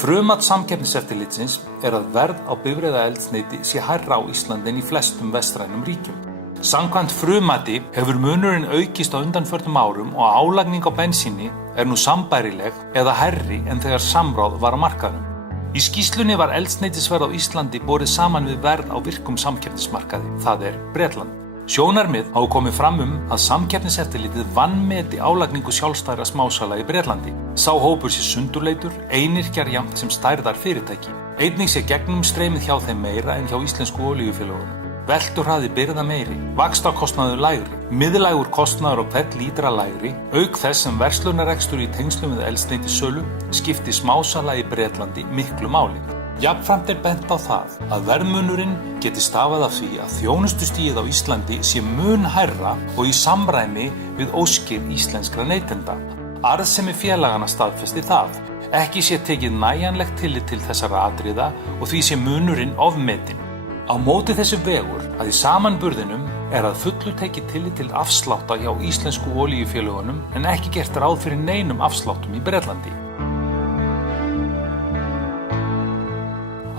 Frummat samkeppniseftirlitsins að verð á bifreiðaeldsneyti sé hærra á Íslandi en í flestum vestrænum ríkjum. Samkvæmt frummati hefur munurinn aukist á undanförnum árum og álagning á bensíni nú sambærileg eða hærri en þegar samráð var á markaðnum. Í skýrslunni var eldsneytisverð á Íslandi borið saman við verð á virkum samkeppnismarkaði, það Bretland. Sjónarmið hafa komið fram að samkeppniseftirlitið vanmeti álagningu sjálfstæðra smásala í Bretlandi. Sá hópur sé sundurleitur, einyrkjar jafnt sem stærðar fyrirtæki. Einnig sé gegnumstreymið hjá þeim meira en hjá íslensku olíufélögunum. Veltuhraði birgða meiri, vaxtakostnaður lægri, miðlægur kostnaður á hvern lítra lægri, auk þess sem verslunarrekstur í tengslum við eldsneytissölu skipti smásala í Bretlandi miklu máli. Jafnframt bent á það að verðmunurinn geti stafað af því að þjónustustigið á Íslandi sé mun hærra og í samræmi við óskir íslenskra neytenda. Arðsemi félaganna staðfesti það. Ekki sé tekið nægjanlegt tillit til þessara atriða og því sé munurinn ofmetinn. Á móti þessu vegur að í samanburðinum að fullu tekið tillit til afslátta hjá íslensku olíufélögunum en ekki gert ráð fyrir neinum afsláttum í Bretlandi.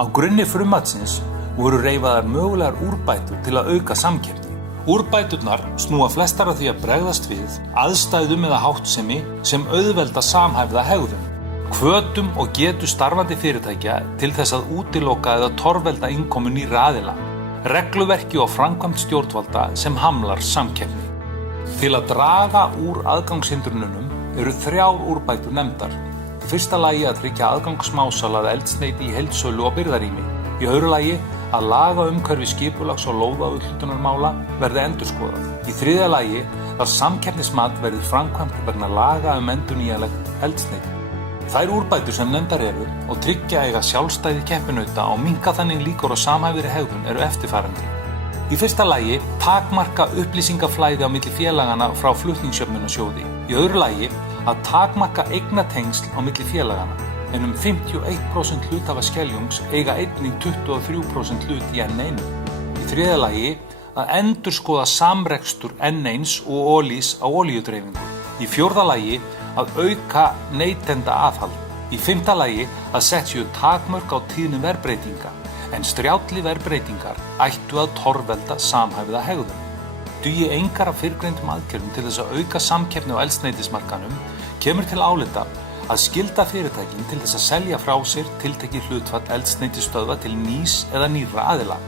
Á grunni frummatsins voru reifaðar mögulegar úrbætur til að auka samkeppni. Úrbæturnar snúa flestar að því að bregðast við aðstæðum eða háttsemi sem auðvelda samhæfða hegðun. Hvötum og getu starfandi fyrirtækja til þess að útiloka eða torvelda innkomu nýrra aðila, regluverki og framkvæmd stjórnvalda sem hamlar samkeppni. Til að draga úr aðgangshindrunum eru 3 úrbætur nefndar. Í fyrsta lagi að tryggja aðgang smásala að eldsneyti í heildsölu og birgðarými. Í öðru lagi að laga umhverfi skipulags- og lóðaúthlutunarmála verði endurskoðað. Í þriðja lagi að samkeppnismat verði framkvæmt vegna laga endurnýjanlegt eldsneyti. Þær úrbætur sem nefndar eru og tryggja eiga sjálfstæði keppinauta og minnka þannig líkur á samhæfðri hegðun eru eftirfarandi. Í fyrsta lagi takmarka upplýsingaflæði á milli félaganna frá flutningsjöfnunarsjóði. Í öðru lagi að takmarka eignatengsl á milli félaganna, en 51% hluthafa Skeljungs eiga einnig 23% hlut í N1. Í þriðja lagi að endurskoða samrekstur N1 og Olís á olíudreifingu. Í fjórða lagi að auka neytenda aðhald. Í fimmta lagi að setja takmörk á tíðni verðbreytinga, en strjálli verðbreytingar ættu að torvelda samhæfða hegðun. Dugi engar af fyrrgreindum aðgerðum til þess að auka samkeppni á eldsneytismarkaðnum, kemur til álita að skylda fyrirtækin til þess að selja frá sér tiltekið hlutfall eldsneytisstöðva til nýs eða nýrra aðila.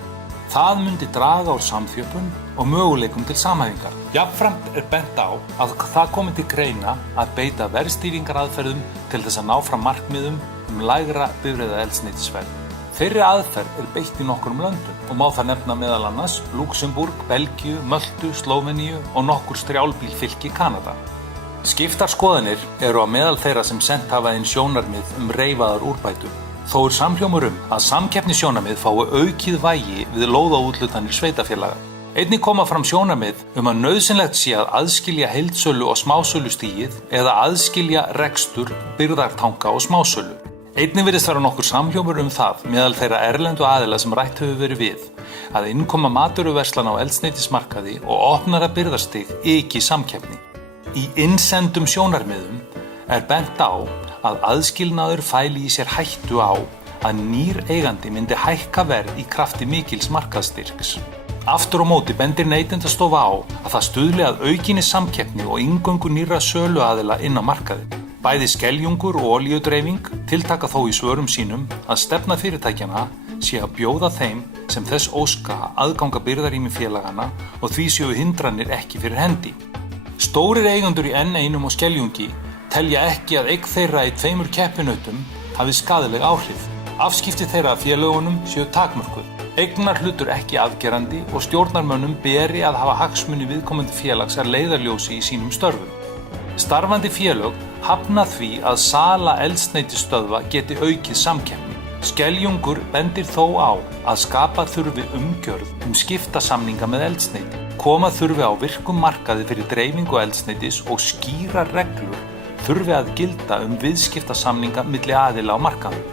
Það myndi draga úr samþjöppun og möguleikum til samhæfingar. Jafnframt bent á að það komi til greina að beita verðstýringaraðferðum til þess að ná fram markmiðum lægra bifreiðaeldsneytisverð. Þeirri aðferð beitt í nokkrum löndum og má það nefna meðal annars Lúxemborg, Belgíu, Möltu, Slóveníu og nokkur strjálbílfylki Kanada. Skiptar skoðanir eru á meðal þeirra sem sent hafa inn sjónarmið reifaðar úrbætur. Þó samhljómur að samkeppnissjónarmið fái aukið vægi við lóðaúthlutanir sveitarfélaga. Einnig koma fram sjónarmið að nauðsynlegt sé að aðskilja heildsölu og smásölustigið eða aðskilja rekstur, birgðartanka og smásölu. Einnig virðist vera nokkur samhljómur það meðal þeirra erlendu aðila sem rætt hefur verið við að innkoma matvöruverslana á eldsneytismarkaði og opnara birgðarstig yki samkeppni. Í innsendum sjónarmiðum bent á að aðskilnaður fæli í sér hættu á að nýr eigandi myndi hækka verð í krafti mikils markaðsstyrks. Aftur á móti bendir Neytendastofa á að það stuðli að aukinni samkeppni og inngöngu nýrra söluaðila inn á markaði. Bæði Skeljungur og olíudreifing tiltaka þó í svörum sínum að stefna fyrirtækjanna sé að bjóða þeim sem þess óska aðganga birgðarými félaganna og því séu hindranir ekki fyrir hendi. Stórir eigendur í N1 og Skeljungi telja ekki að eign þeirra í 2 keppinautum hafi skaðleg áhrif. Afskipti þeirra af félögunum séu takmörkuð. Eignarhlutur ekki afgerandi og stjórnarmönnum beri að hafa hagsmuni viðkomandi félags að leiðarljósi í sínum störfum. Starfandi félög hafna því að sala eldsneytisstöðva geti aukið samkeppni. Skeljungur bendir þó á að skapa þurfi umgjörð skiptasamninga með eldsneyti. Koma þurfi á virkum markaði fyrir dreifingu eldsneytis og skýra reglur þurfi að gilda viðskiptasamninga milli aðila á markaðnum.